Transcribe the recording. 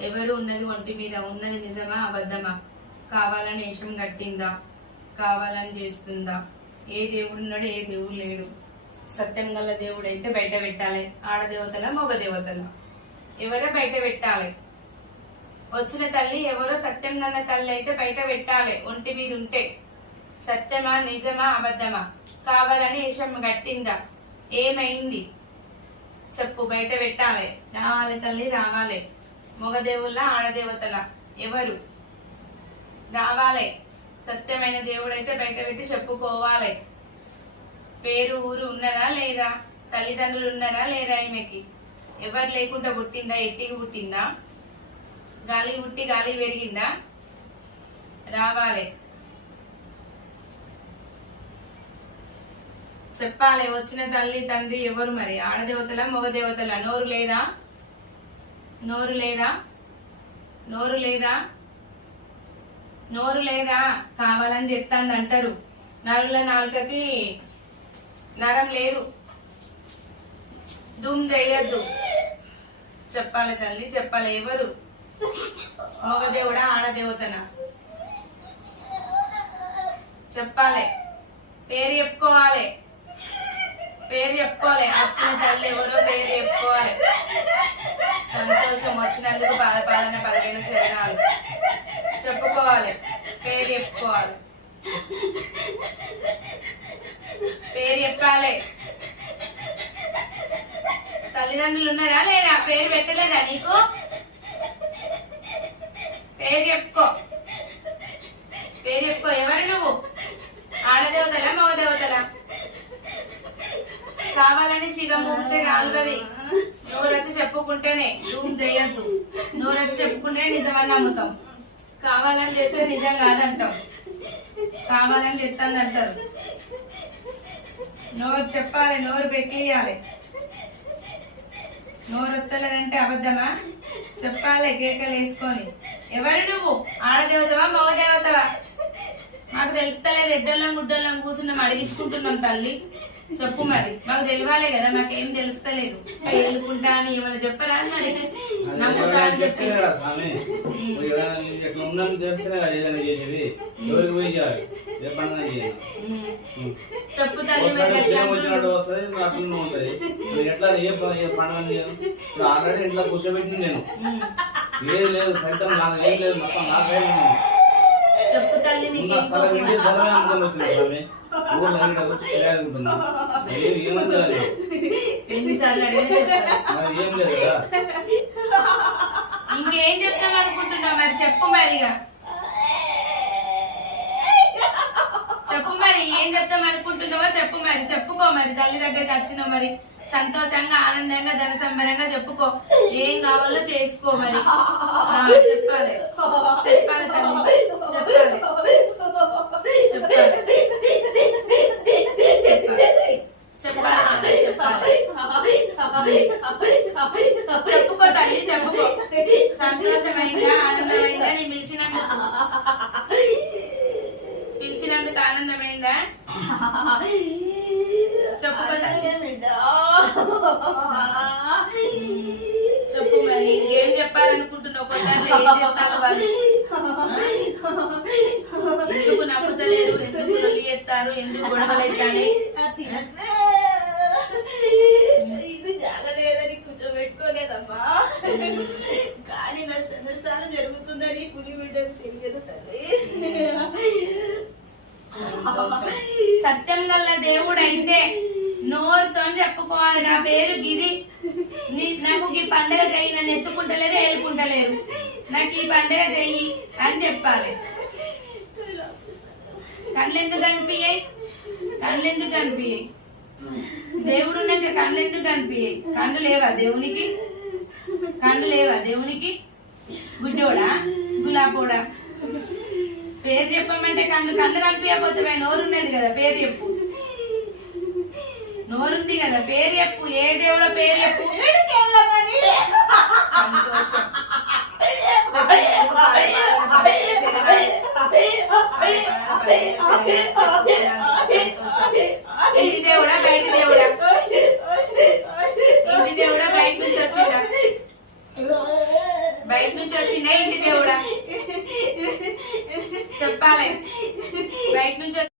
ఎవరు ఉన్నది ఒంటి మీద? ఉన్నది నిజమా అబద్ధమా? కావాలని వేషం కట్టిందా? కావాలని చేస్తుందా? ఏ దేవుడు ఉన్నాడు, ఏ దేవుడు లేడు? సత్యం గల దేవుడు అయితే బయట పెట్టాలి. ఆడదేవతల మగ దేవతల ఎవరో బయట పెట్టాలి. వచ్చిన తల్లి ఎవరో సత్యం గల తల్లి అయితే బయట పెట్టాలి. ఒంటి మీద ఉంటే సత్యమా నిజమా అబద్ధమా? కావాలని వేషం కట్టిందా? ఏమైంది చెప్పు, బయట పెట్టాలి. రావాలి తల్లి రావాలి. మగ దేవుళ్ళ ఆడదేవతల ఎవరు రావాలి? సత్యమైన దేవుడు అయితే బయట పెట్టి చెప్పుకోవాలి. పేరు ఊరు ఉన్నారా లేరా? తల్లిదండ్రులు ఉన్నారా లేరా? ఈమెకి ఎవరు లేకుండా పుట్టిందా? ఎట్టికి పుట్టిందా? గాలి పుట్టి గాలి పెరిగిందా? రావాలి చెప్పాలి. వచ్చిన తల్లి తండ్రి ఎవరు మరి? ఆడదేవతల మగ దేవతల? నోరు లేదా? నోరు లేదా? నోరు లేదా? నోరు లేదా? కావాలని చెప్తాను అంటారు. నరుల నాలుకకి నరం లేదు. దుమ్ చేయొద్దు. చెప్పాలి తల్లి చెప్పాలి. ఎవరు? మగదేవుడా ఆడదేవతన? చెప్పాలి. పేరు చెప్పుకోవాలి. పేరు చెప్పుకోవాలి. వచ్చిన తల్లి ఎవరో పేరు చెప్పుకోవాలి. సంతోషం వచ్చినందుకు బాధపాలన 15 శరణాలు చెప్పుకోవాలి. పేరు చెప్పుకోవాలి. పేరు చెప్పాలి. తల్లిదండ్రులు ఉన్నారా లేరా? పేరు పెట్టలేదా నీకు? పేరు చెప్పుకో. పేరు చెప్పుకో. ఎవరు నువ్వు? ఆడదేవతల మగదేవతల? కావాలని శిగం ఊగితే కాలువది. నోరొచ్చి చెప్పుకుంటేనే ధూమ్ చేయొద్దు. నోరొచ్చి చెప్పుకుంటే నిజమని నమ్ముతాం. కావాలని చేస్తే నిజం కాదంటాం. కావాలని చెప్తాను అంటారు. నోరు చెప్పాలి. నోరు పెట్టేయాలి. నోరు వస్తలేదంటే అబద్ధమా? చెప్పాలి కేకలు వేసుకొని. ఎవరు నువ్వు? ఆడదేవతవా మగదేవతవా? మాకు తెలుస్తలేదు. ఎడ్డల్లం గుడ్డల్లం కూర్చున్నాం అడిగించుకుంటున్నాం తల్లి. చెప్పు మరి. మాకు తెలియాలి కదా. మాకేం తెలుస్తలేదు. ఎదుర్కొంటా అని ఏమైనా చెప్పరా? మరి నమ్ముతా అని చెప్పి చెప్పు తల్లి. ఆల్రెడీ ఇంట్లో కూర్చోబెట్టి నేను లేదు లేదు ఫలితం ఏం లేదు మొత్తం నా సైడ్ చెప్పు తల్లి. నీకు ఇంకేం చెప్తాం అనుకుంటున్నావు మరి? చెప్పు మరిగా చెప్పు మరి. ఏం చెప్తాం అనుకుంటున్నావో చెప్పు మరి. చెప్పుకో మరి. తల్లి దగ్గరికి వచ్చినావు మరి. సంతోషంగా ఆనందంగా ధన సంబరంగా చెప్పుకో. ఏం కావాలో చేసుకో మరి. చెప్పాలి చెప్పాలి తల్లి. చెప్పాలి చెప్పాలి చెప్పాలి చెప్పాలి. చెప్పుకో తల్లి చెప్పుకో. సంతోషమైందా ఆనందమైందా? నీ పిలిచినందుకు ఆనందమైందా? చెప్పుకో తల్లి. చెప్పు మరి. ఇంకేం చెప్పాలనుకుంటున్నావు? కొద్దాన్ని ఏం చెప్తాను వాళ్ళు? ఎందుకు నమ్ముతలేరు? ఎందుకు రొల్లి ఎత్తారు? ఎందుకు గొడవలు అవుతాయి? ఇది జాగలేదని కూర్చోబెట్టుకోలేదమ్మా. కానీ నష్టాలు జరుగుతుందని పులి బిడ్డకు తెలియదు తల్లి. సత్యం గల్ల దేవుడు అయితే నోరుతో చెప్పుకోవాలి. నా పేరు గిది. నాకు ఈ పండుగ చెయ్యి. నన్ను ఎత్తుకుంటలేరు ఏలుకుంటలేరు. నాకు ఈ పండుగ చెయ్యి అని చెప్పాలి. కళ్ళెందుకు కనిపించాయి? కళ్ళెందుకు కనిపించాయి? దేవుడు ఉన్నాక కళ్ళు ఎందుకు కనిపించాయి? కళ్ళు లేవా దేవునికి? కళ్ళు లేవా దేవునికి? గుడ్డోడా గులాబోడా? పేరు చెప్పమంటే కళ్ళు కనిపించకపోతే నోరున్నది కదా. పేరు చెప్పు. నోరుంది కదా. పేరు చెప్పు. ఏ దేవుడో పేరు చెప్పు. సంతోషం. ఇంటి దేవుడా బయట దేవుడా? ఇంటి దేవుడా బయట నుంచి వచ్చిందా? బయట బయట నుంచి వచ్చిందే ఇంటి దేవుడా చెప్పాలి బయట నుంచి